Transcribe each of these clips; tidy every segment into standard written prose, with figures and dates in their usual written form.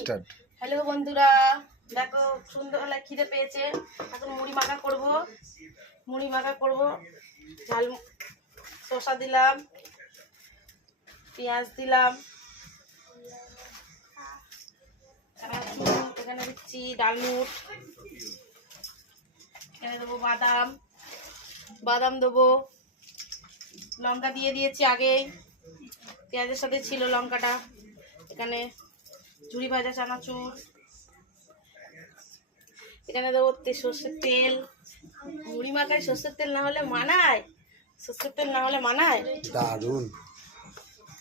Start. Hello বন্ধুরা, দেখো সন্ধ্যাবেলায় খিদে পেয়েছে। এখন মুড়ি মাখা করব। ঝাল শসা দিলাম, পেঁয়াজ দিলাম, এখানে দিচ্ছি ডালমুট, এখানে দেবো বাদাম দেবো, লঙ্কা দিয়ে দিয়েছি আগেই, পেঁয়াজের সাথে ছিল লঙ্কাটা। এখানে ঝুরি ভাজা চানাচুর, এখানে দেবো সর্ষের তেল। মুড়ি মাখায় সর্ষের তেল না হলে মানায়? সর্ষের তেল না হলে মানায়? দারুণ,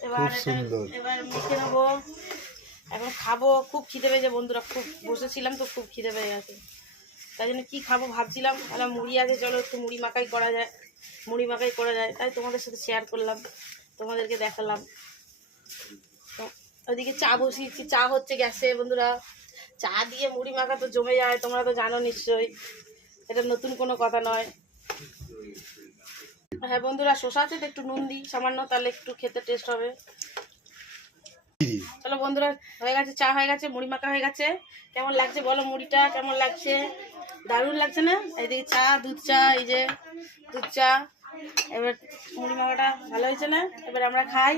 এবার খুব সুন্দর। এবার মেখে নেবো, এখন খাবো। খুব খিদে পেয়েছে বন্ধুরা, খুব বসেছিলাম তো, খুব খিদে পেয়ে গেছে। তাই জন্য কী খাবো ভাবছিলাম, তাহলে মুড়ি আছে, চলো একটু মুড়ি মাখাই করা যায়। তাই তোমাদের সাথে শেয়ার করলাম, তোমাদেরকে দেখালাম। তো ওইদিকে চা বসিয়েছি, চা হচ্ছে গ্যাসে বন্ধুরা। চা দিয়ে মুড়ি মাখা তো জমে যায়, তোমরা তো জানো নিশ্চয়ই, এটা নতুন কোনো কথা নয়। হ্যাঁ বন্ধুরা, শসা আছে তো একটু নুন দিই সামান্য, তাহলে একটু খেতে টেস্ট হবে। চলো বন্ধুরা, হয়ে গেছে, চা হয়ে গেছে, মুড়ি মাখা হয়ে গেছে। কেমন লাগছে বলো, মুড়িটা কেমন লাগছে? দারুণ লাগছে না? এইদিকে চা, দুধ চা, এই যে দুধ চা। এবার মুড়ি মাখাটা ভালো হয়েছে না? এবার আমরা খাই।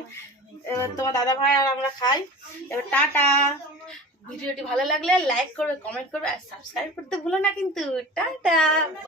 এবার তোমার দাদা ভাই আর আমরা খাই। এবার টাটা। ভিডিওটি ভালো লাগলে লাইক করবে, কমেন্ট করবে আর সাবস্ক্রাইব করতে ভুলো না কিন্তু। টাটা।